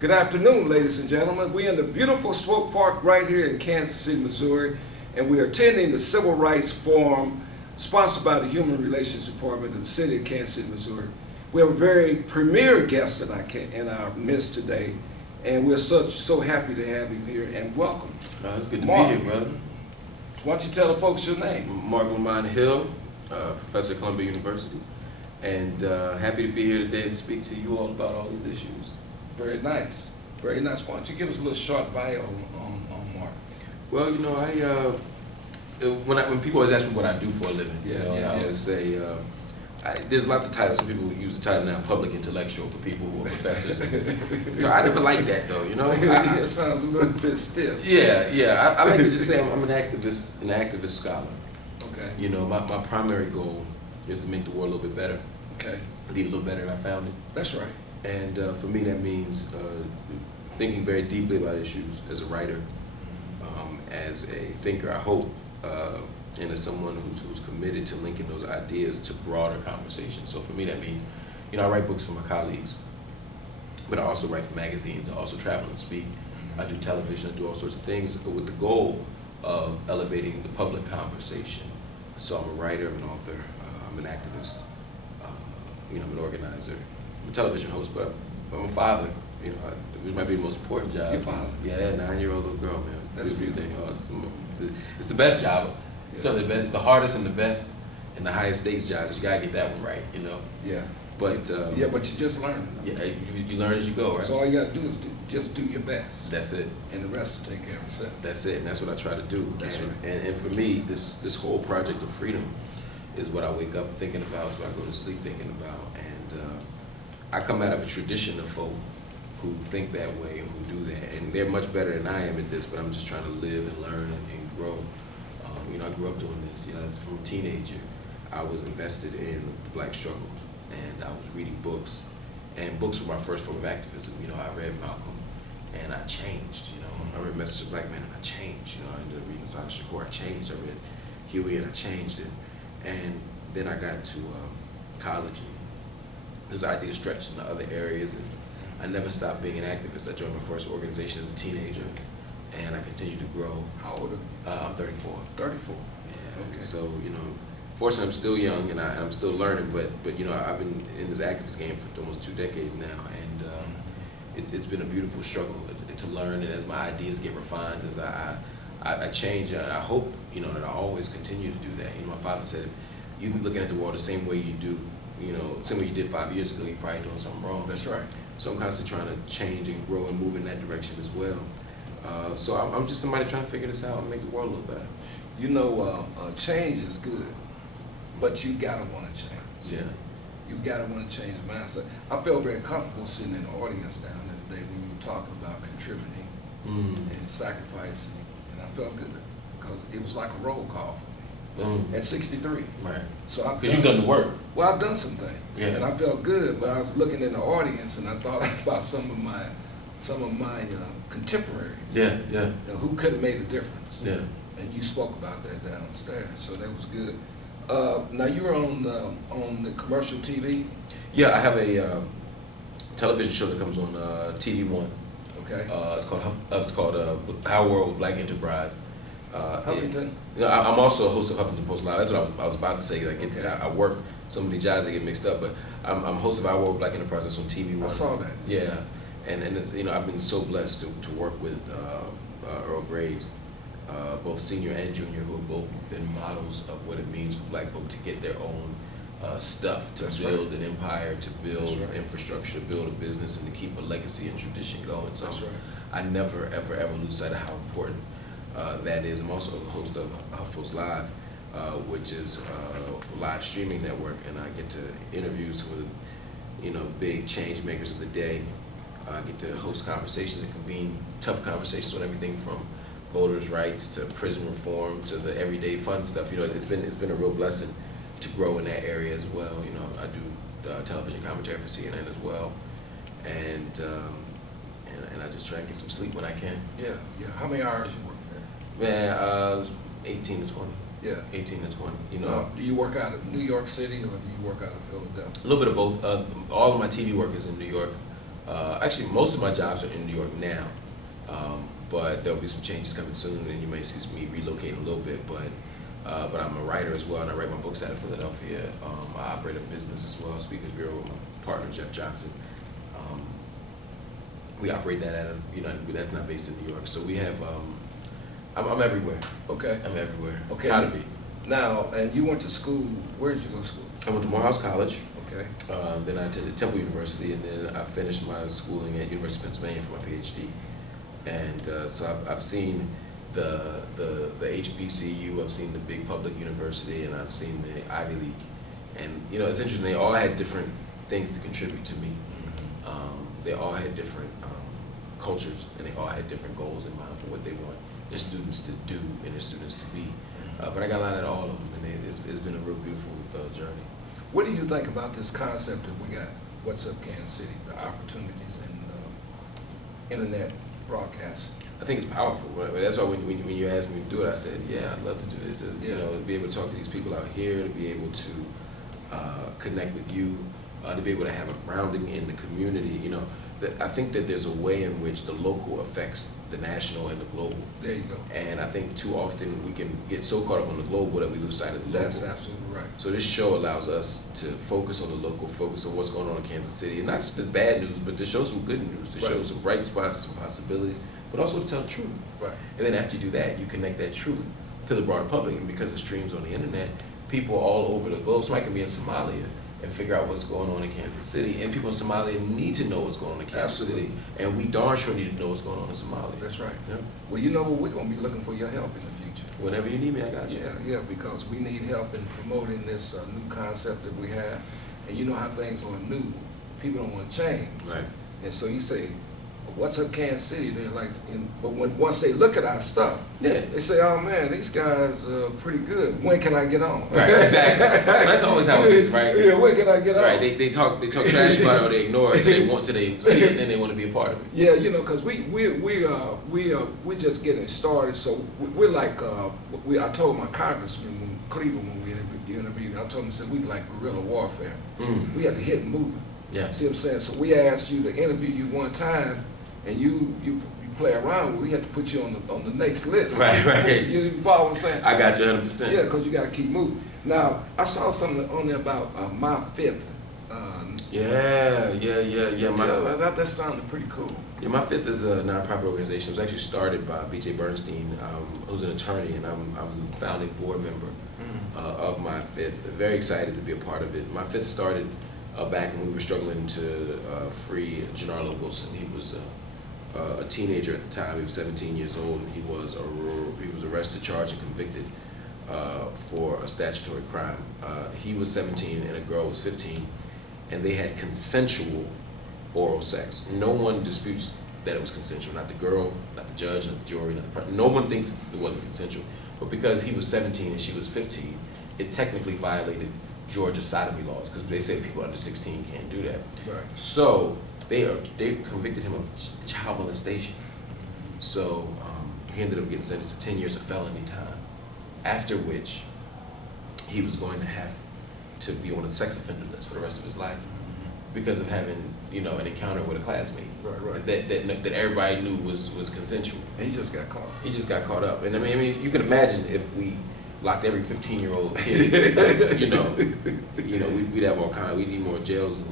Good afternoon, ladies and gentlemen. We're in the beautiful Swope Park right here in Kansas City, Missouri, and we are attending the Civil Rights Forum sponsored by the Human Relations Department of the City of Kansas City, Missouri. We have a very premier guest in our midst today, and we're so happy to have him here, and welcome. It's good to Marc. be here, brother. Why don't you tell the folks your name? Marc Lamont Hill, professor at Columbia University, and happy to be here today to speak to you all about all these issues. Very nice, very nice. Why don't you give us a little short bio on Marc? Well, you know, when people always ask me what I do for a living, I always say, there's lots of titles. Some people use the title now, public intellectual, for people who are professors. So I never like that, though, you know? It sounds a little bit stiff. Yeah. I like to just say I'm an activist scholar. Okay. You know, my primary goal is to make the world a little bit better. Okay. Leave it a little better than I found it. That's right. And for me, that means thinking very deeply about issues as a writer, as a thinker, I hope, and as someone who's committed to linking those ideas to broader conversations. So for me, that means, you know, I write books for my colleagues, but I also write for magazines. I also travel and speak. I do television. I do all sorts of things with the goal of elevating the public conversation. So I'm a writer, I'm an author, I'm an activist, you know, I'm an organizer. I'm a television host, but I'm a father, you know, which might be the most important job. Your father? Yeah, 9-year-old little girl, man. That's beautiful. It's the best job. It's certainly the best. It's the hardest and the best and the highest stakes job, because you gotta get that one right, you know. Yeah. But but you just learn. Yeah, you learn as you go, right? So all you gotta do is just do your best. That's it. And the rest will take care of itself. That's it, and that's what I try to do. That's right. And for me, this whole project of freedom is what I wake up thinking about, is what I go to sleep thinking about, and I come out of a tradition of folk who think that way and who do that, and they're much better than I am at this, but I'm just trying to live and learn and grow. You know, I grew up doing this. You know, from a teenager, I was invested in the black struggle, and I was reading books, and books were my first form of activism. You know, I read Malcolm, and I changed. You know, I read Message of Black Man, and I changed. You know, I ended up reading Sada Shakur, I changed. I read Huey, and I changed it. And then I got to college, and those ideas stretched into other areas, and I never stopped being an activist. I joined my first organization as a teenager, and I continued to grow. How old are you? I'm 34. 34. Yeah. Okay. So, you know, fortunately I'm still young, and I'm still learning, but you know, I've been in this activist game for almost 2 decades now, and it's been a beautiful struggle to learn, and as my ideas get refined, as I change, and I hope, you know, that I always continue to do that. You know, my father said, if you be looking at the world the same way you do, you know, same way you did 5 years ago, you're probably doing something wrong. That's right. So I'm constantly trying to change and grow and move in that direction as well. So I'm just somebody trying to figure this out and make the world a little better. You know, change is good, but you gotta want to change. Yeah. You gotta want to change the mindset. I felt very comfortable sitting in the audience down there today when you were talking about contributing and sacrificing, and I felt good because it was like a roll call for me at 63. Right. So because you've done the work. Well, I've done some things, Yeah. and I felt good. But I was looking in the audience, and I thought about some of my contemporaries. Yeah. Who could have made a difference. Yeah. And you spoke about that downstairs, so that was good. Now you were on the commercial TV. Yeah, I have a television show that comes on TV One. Okay. It's called Our World Black Enterprise. Huffington. I'm also a host of Huffington Post Live. That's what I was about to say. Okay. I work so many jobs that get mixed up, but I'm host of Our World Black Enterprise. That's on TV One. I saw that. Yeah, and it's, you know, I've been so blessed to work with Earl Graves, both senior and junior, who have both been models of what it means for black folk to get their own stuff, to build an empire, to build infrastructure, to build a business, and to keep a legacy and tradition going. So I never, ever lose sight of how important that is. I'm also a host of HuffPost Live, which is a live streaming network, and I get to interview some of the, you know, big change makers of the day. I get to host conversations and convene tough conversations on everything from voters' rights to prison reform to the everyday fun stuff. You know, it's been a real blessing to grow in that area as well. You know, I do television commentary for CNN as well, and I just try to get some sleep when I can. Yeah. How many hours you work there? Man, 18 to 20. Yeah. 18 to 20. You know, Now, do you work out of New York City or do you work out of Philadelphia? a little bit of both. All of my TV work is in New York. Actually, most of my jobs are in New York now, but there'll be some changes coming soon, and you may see me relocate a little bit. But I'm a writer as well, and I write my books out of Philadelphia. I operate a business as well, Speakers Bureau, with my partner Jeff Johnson. We operate that out of, that's not based in New York. So we have, I'm everywhere. Okay. I'm everywhere. Okay. Try to be. Now, and you went to school, where did you go to school? I went to Morehouse College. Okay. Then I attended Temple University, and then I finished my schooling at University of Pennsylvania for my PhD. And so I've seen the HBCU, I've seen the big public university, and I've seen the Ivy League. And it's interesting, they all had different things to contribute to me. They all had different cultures, and they all had different goals in mind for what they want their students to do and their students to be. But I got a lot out of all of them, and it's been a real beautiful journey. What do you think about this concept that we got, What's Up Kansas City, the opportunities in internet broadcast? I think it's powerful. That's why when you asked me to do it, I said, yeah, I'd love to do this. To be able to talk to these people out here, to be able to connect with you, to be able to have a grounding in the community. I think that there's a way in which the local affects the national and the global. There you go. And I think too often we can get so caught up on the global that we lose sight of the local. That's absolutely right. So this show allows us to focus on the local, focus on what's going on in Kansas City, and not just the bad news, but to show some good news, to show some bright spots, some possibilities, but also to tell the truth. Right. And then after you do that, you connect that truth to the broader public, and because it streams on the internet, people all over the globe, somebody can be in Somalia and figure out what's going on in Kansas City, and people in Somalia need to know what's going on in Kansas City, and we darn sure need to know what's going on in Somalia. That's right. Yeah. Well, we're going to be looking for your help in the future. Whenever you need me, I got you. Yeah, because we need help in promoting this new concept that we have, and you know how things are new, people don't want to change. Right. And so you say, What's Up Kansas City? They're like, but once they look at our stuff, they say, oh man, these guys are pretty good. When can I get on? Right, exactly. That's always how it is, right? Yeah, when can I get on? Right, they talk trash about it, or they ignore it till they see it, and then they want to be a part of it. Yeah, because we're just getting started. So we're like, I told my congressman when Cleveland when we interviewed, I told him, I said, we like guerrilla warfare. We have to hit and move. Yeah. See what I'm saying? So we asked you to interview you one time, and you play around. We had to put you on the next list. Right. You follow what I'm saying? I got you 100%. Yeah, because you got to keep moving. Now, I saw something on there about my fifth. Yeah. That sounded pretty cool. Yeah, My Fifth is a nonprofit organization. It was actually started by B.J. Bernstein, who's an attorney, and I was a founding board member of My Fifth. Very excited to be a part of it. My Fifth started back when we were struggling to free Janarlo Wilson. He was a teenager at the time. He was 17 years old, and he was arrested, charged, and convicted for a statutory crime. He was 17 and a girl was 15, and they had consensual oral sex. No one disputes that it was consensual. Not the girl, not the judge, not the jury, not the person. No one thinks it wasn't consensual. But because he was 17 and she was 15, it technically violated Georgia sodomy laws, because they say people under 16 can't do that. Right. So they convicted him of child molestation. So he ended up getting sentenced to 10 years of felony time, after which he was going to have to be on a sex offender list for the rest of his life because of having an encounter with a classmate. Right. That everybody knew was consensual. And he just got caught. He just got caught up. And I mean, you can imagine if we locked every 15-year-old kid, we'd have all kinds. We'd need more jails and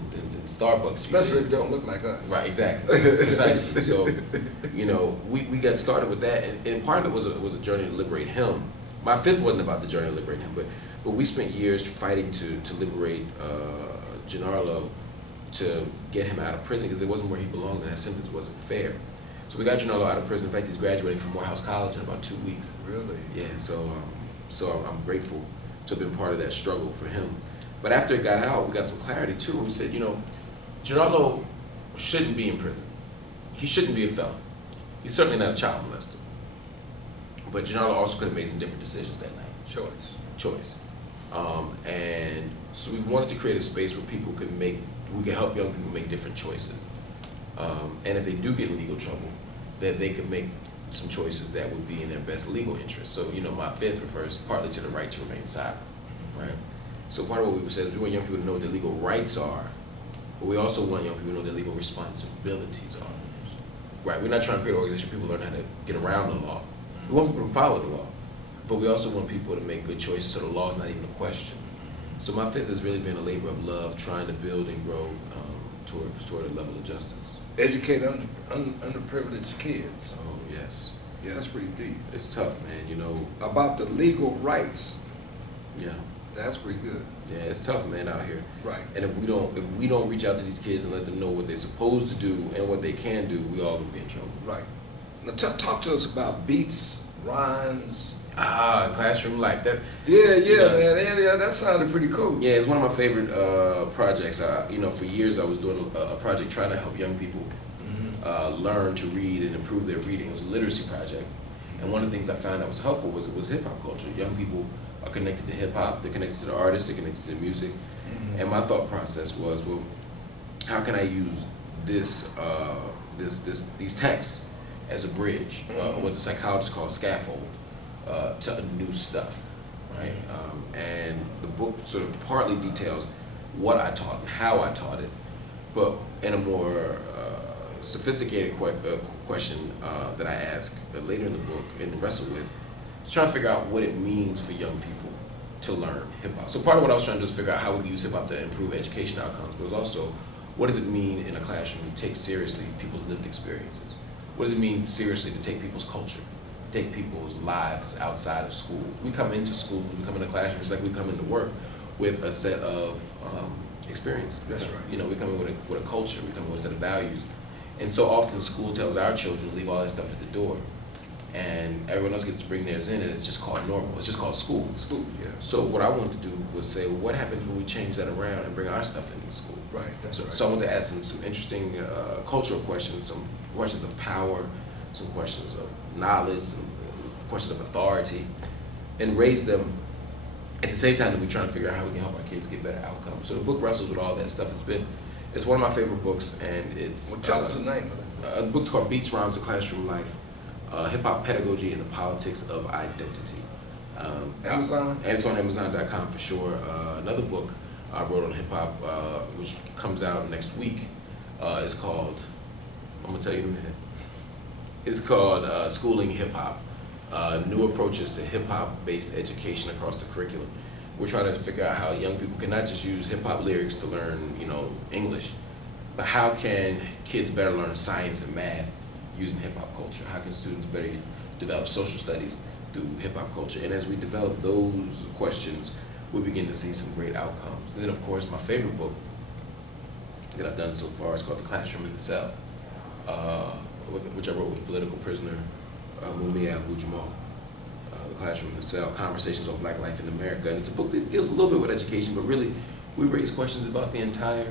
Starbucks. Especially if they don't look like us. Right, exactly, precisely. So, we got started with that, and part of it was a journey to liberate him. My Fifth wasn't about the journey to liberate him, but we spent years fighting to liberate Janarlo, to get him out of prison, because it wasn't where he belonged, and that sentence wasn't fair. So we got Janarlo out of prison. In fact, he's graduating from Morehouse College in about 2 weeks. Really? Yeah, so I'm grateful to have been part of that struggle for him. But after it got out, we got some clarity too. We said, Janarlo shouldn't be in prison. He shouldn't be a felon. He's certainly not a child molester. But Janarlo also could have made some different decisions that night. Choice. And so we wanted to create a space where we could help young people make different choices. And if they do get in legal trouble, that they could make some choices that would be in their best legal interest. So, my fifth refers partly to the right to remain silent, right? So part of what we said is we want young people to know what their legal rights are, but we also want young people to know what their legal responsibilities are, right? We're not trying to create an organization where people learn how to get around the law. We want people to follow the law, but we also want people to make good choices so the law is not even a question. So my fifth has really been a labor of love, trying to build and grow toward a level of justice. Educate underprivileged kids. Oh, yes. Yeah, that's pretty deep. It's tough, man, About the legal rights. Yeah. That's pretty good. Yeah, it's tough, man, out here. Right. And if we don't reach out to these kids and let them know what they're supposed to do and what they can do, we all gonna be in trouble. Right. Now talk to us about beats, rhymes. Classroom life. Man. Yeah, that sounded pretty cool. Yeah, it's one of my favorite projects. For years I was doing a project trying to help young people learn to read and improve their reading. It was a literacy project, and one of the things I found that was helpful was hip hop culture. Young people are connected to hip hop. They're connected to the artists. They're connected to the music. And my thought process was, well, how can I use these texts as a bridge, what the psychologists call scaffold, to new stuff, right? And the book sort of partly details what I taught and how I taught it, but in a more sophisticated question that I ask later in the book and wrestle with, is trying to figure out what it means for young people to learn hip hop. So part of what I was trying to do is figure out how we can use hip hop to improve education outcomes, but it was also, what does it mean in a classroom to take seriously people's lived experiences? What does it mean seriously to take people's culture, take people's lives outside of school? We come into schools, we come into classrooms, like we come into work with a set of experiences. That's right. We come in with a culture, we come in with a set of values. And so often school tells our children to leave all that stuff at the door, and everyone else gets to bring theirs in, and it's just called normal. It's just called school. School, yeah. So what I wanted to do was say, well, what happens when we change that around and bring our stuff into school? Right, that's right. So I wanted to ask some interesting cultural questions, some questions of power, some questions of knowledge, some questions of authority, and raise them at the same time that we're trying to figure out how we can help our kids get better outcomes. So the book wrestles with all that stuff. It's one of my favorite books, and it's... Well, tell us the name of it. The book's called Beats, Rhymes, and Classroom Life, Hip Hop Pedagogy and the Politics of Identity. Amazon? And it's on Amazon.com for sure. Another book I wrote on hip hop, which comes out next week, is called, I'm gonna tell you in a minute. It's called Schooling Hip Hop, New Approaches to Hip Hop Based Education Across the Curriculum. We're trying to figure out how young people can not just use hip hop lyrics to learn, English, but how can kids better learn science and math using hip hop culture? How can students better develop social studies through hip hop culture? And as we develop those questions, we begin to see some great outcomes. And then, of course, my favorite book that I've done so far is called The Classroom in the Cell, which I wrote with political prisoner Mumia Abu-Jamal. The Classroom in the Cell, Conversations on Black Life in America. And it's a book that deals a little bit with education, but really we raise questions about the entire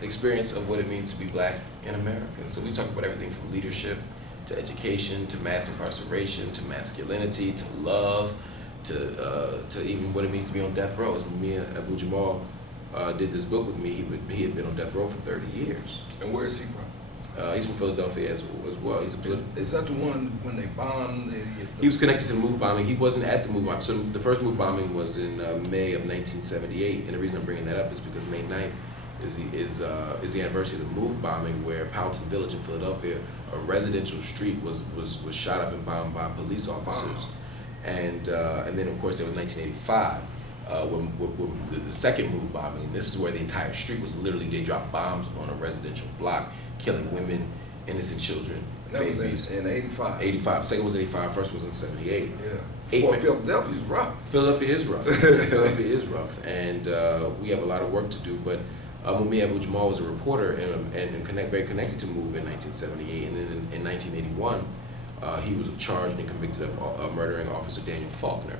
experience of what it means to be black in America. So we talk about everything from leadership to education to mass incarceration to masculinity to love to even what it means to be on death row. As Mumia Abu-Jamal did this book with me, he had been on death row for 30 years. And where is he from? He's from Philadelphia as well. Is that the one when they bombed? He was connected to the MOVE bombing. He wasn't at the MOVE bombing. So the first MOVE bombing was in May of 1978, and the reason I'm bringing that up is because May 9th is the anniversary of the MOVE bombing, where Powelton Village in Philadelphia, a residential street, was shot up and bombed by police officers. Wow. And then of course there was 1985. When the second MOVE bombing, this is where the entire street was literally, they dropped bombs on a residential block, killing women, innocent children, babies. That was in 85. 85. Second was 85. First was in 78. Yeah. Philadelphia's rough. Philadelphia is rough. Philadelphia is rough, and we have a lot of work to do. But Mumia Abu-Jamal was a reporter and very connected to MOVE in 1978, and then in 1981, he was charged and convicted of murdering Officer Daniel Faulkner.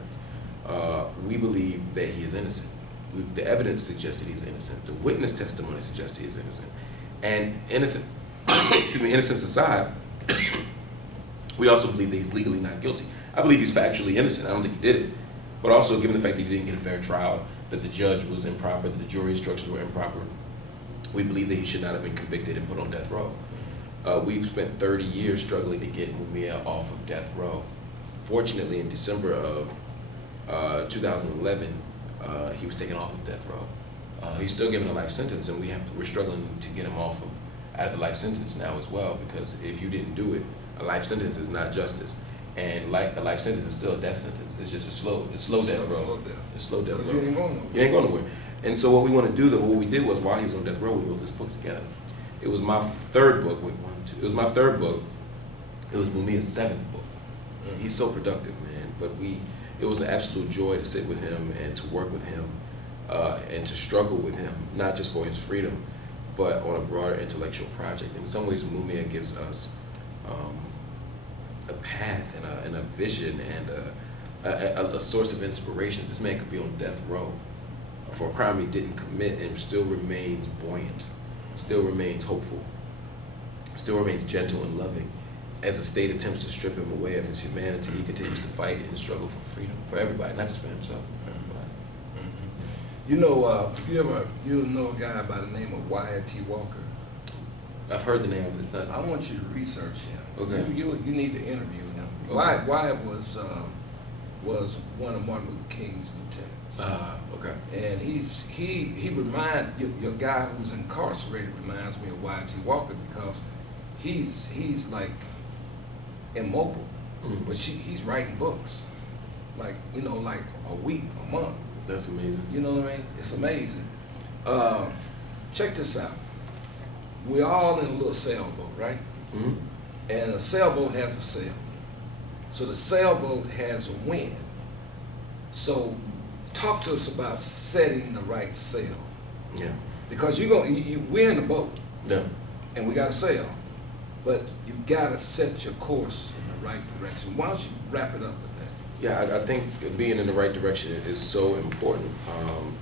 We believe that he is innocent. The evidence suggests that he's innocent. The witness testimony suggests he is innocent. And innocence aside, we also believe that he's legally not guilty. I believe he's factually innocent. I don't think he did it. But also, given the fact that he didn't get a fair trial, that the judge was improper, that the jury instructions were improper, we believe that he should not have been convicted and put on death row. We spent 30 years struggling to get Mumia off of death row. Fortunately, in December of 2011, he was taken off of death row. He's still given a life sentence, and we're struggling to get him out of the life sentence now as well, because if you didn't do it, a life sentence is not justice, and a life sentence is still a death sentence. It's just slow death row. It's slow death row. You ain't going nowhere. You ain't going nowhere. And so what we want to do, what we did was, while he was on death row, we wrote this book together. It was my third book. It was my third book. It was Mumia's seventh book. He's so productive, man. But it was an absolute joy to sit with him and to work with him, and to struggle with him, not just for his freedom, but on a broader intellectual project. In some ways, Mumia gives us a path and a vision and a source of inspiration. This man could be on death row for a crime he didn't commit and still remains buoyant, still remains hopeful, still remains gentle and loving. As the state attempts to strip him away of his humanity, he continues to fight and struggle for freedom, for everybody, not just for himself, but for everybody. You know, you know a guy by the name of Wyatt T. Walker? I've heard the name, but it's not. I want you to research him. Okay. You need to interview him. Okay. Wyatt was one of Martin Luther King's lieutenants. Okay. And he remind your guy who's incarcerated reminds me of Wyatt T. Walker, because he's like immobile, but he's writing books, like a week, a month. That's amazing. You know what I mean? It's amazing. Check this out. We're all in a little sailboat, right? Mm-hmm. And a sailboat has a sail. So the sailboat has a wind. So talk to us about setting the right sail. Yeah. Because we're in the boat. Yeah. And we got a sail. But you gotta set your course in the right direction. Why don't you wrap it up with that? Yeah, I think being in the right direction is so important.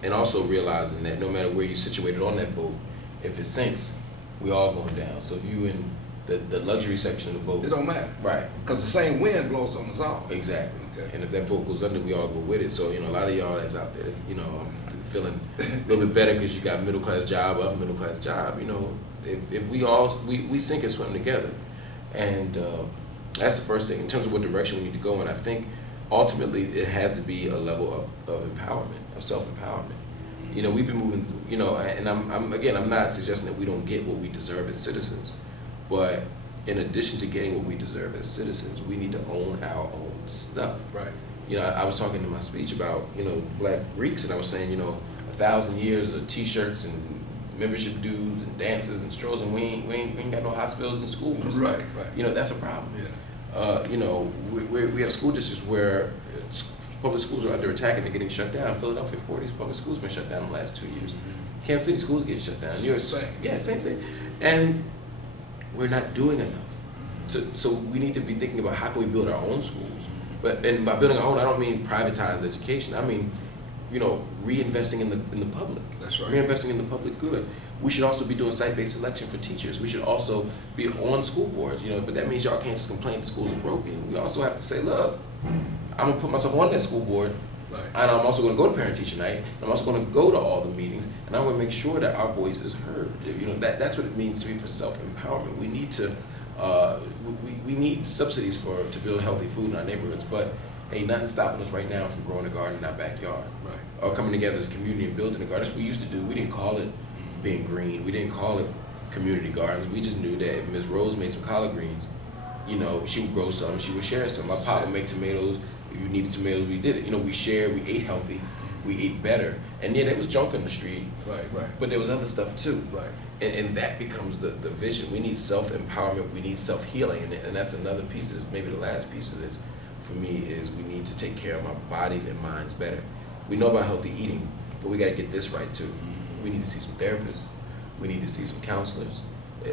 And also realizing that no matter where you're situated on that boat, if it sinks, we all going down. So if you in the luxury section of the boat, It don't matter. right? Because the same wind blows on us all. Exactly. Okay. And if that boat goes under, we all go with it. So a lot of y'all that's out there, I'm feeling a little bit better because you got middle class job, upper middle class job. If we sink and swim together, and that's the first thing in terms of what direction we need to go in. I think ultimately it has to be a level of empowerment, of self-empowerment. We've been moving through, and I'm not suggesting that we don't get what we deserve as citizens, but in addition to getting what we deserve as citizens, we need to own our own stuff. Right. I was talking in my speech about, Black Greeks, and I was saying, 1,000 years of T-shirts and membership dues and dances and strolls, and we ain't got no hospitals and schools. Right. That's a problem. Yeah. We have school districts where public schools are under attack and they're getting shut down. Philadelphia, 40 public schools been shut down in the last 2 years. Kansas City schools getting shut down. New York, same thing. And we're not doing enough. So we need to be thinking about how can we build our own schools. And by building our own, I don't mean privatized education. I mean, reinvesting in the public. That's right. Reinvesting in the public good. We should also be doing site-based selection for teachers. We should also be on school boards, but that means y'all can't just complain the schools are broken. We also have to say, look, I'm gonna put myself on that school board, Right. and I'm also gonna go to parent-teacher night, and I'm also gonna go to all the meetings, and I'm gonna make sure that our voice is heard. That's what it means to me for self-empowerment. We need to, we need subsidies to build healthy food in our neighborhoods, but ain't nothing stopping us right now from growing a garden in our backyard. Right. Or coming together as a community and building a garden. That's what we used to do. We didn't call it being green. We didn't call it community gardens. We just knew that if Ms. Rose made some collard greens, she would grow some, she would share some. My pop would make tomatoes. If you needed tomatoes, we did it. We shared, we ate healthy, we ate better. And yeah, there was junk on the street. Right. But there was other stuff too. Right. And that becomes the vision. We need self-empowerment, we need self-healing. And that's another piece of this, maybe the last piece of this for me, is we need to take care of our bodies and minds better. We know about healthy eating, but we got to get this right too. We need to see some therapists. We need to see some counselors.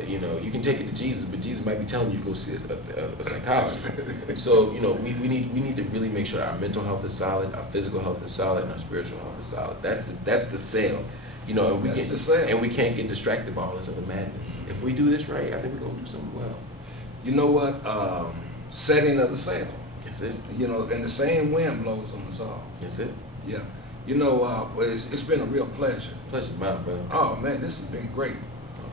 You can take it to Jesus, but Jesus might be telling you to go see a psychologist. So, we need to really make sure that our mental health is solid, our physical health is solid, and our spiritual health is solid. That's the sale. And we can't get distracted by all this other madness. If we do this right, I think we're gonna do something well. You know what? Setting of the sail. That's it. And the same wind blows on us all. That's it. Yeah. It's been a real pleasure. Pleasure's mine, brother. Oh man, this has been great.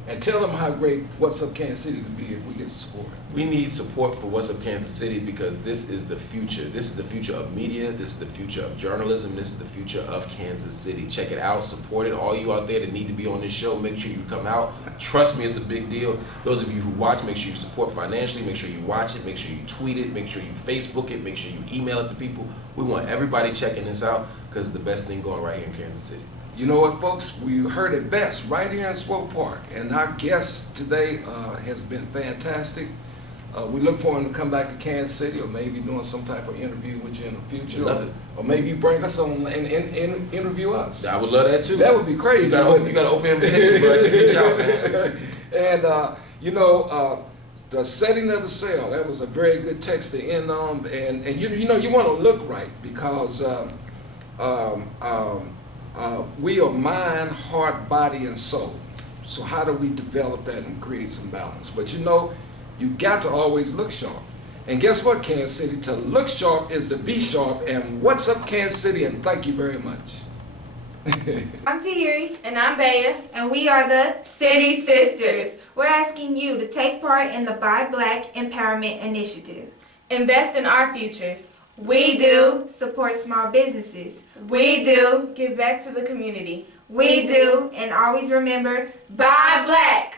and tell them how great What's Up Kansas City could be if we get support. We need support for What's Up Kansas City because this is the future. This is the future of media. This is the future of journalism. This is the future of Kansas City. Check it out. Support it. All you out there that need to be on this show, make sure you come out. Trust me, it's a big deal. Those of you who watch, make sure you support financially. Make sure you watch it. Make sure you tweet it. Make sure you Facebook it. Make sure you email it to people. We want everybody checking this out because it's the best thing going right here in Kansas City. You know what, folks? We heard it best right here in Swope Park. And our guest today has been fantastic. We look for him to come back to Kansas City, or maybe doing some type of interview with you in the future. Love it. Or maybe you bring us on and interview us. I would love that too. That would be crazy. You got an open invitation, bro. Just reach out, man. And, you know, the setting of the sail, that was a very good text to end on. And you know, you want to look right because we are mind, heart, body, and soul. So how do we develop that and create some balance? But you know, you got to always look sharp. And guess what, Kansas City? To look sharp is to be sharp. And What's Up, Kansas City? And thank you very much. I'm Tahiri. And I'm Bea. And we are the City Sisters. We're asking you to take part in the Buy Black Empowerment Initiative. Invest in our futures. We do support small businesses. We do Give back to the community. We do, and always remember, buy black.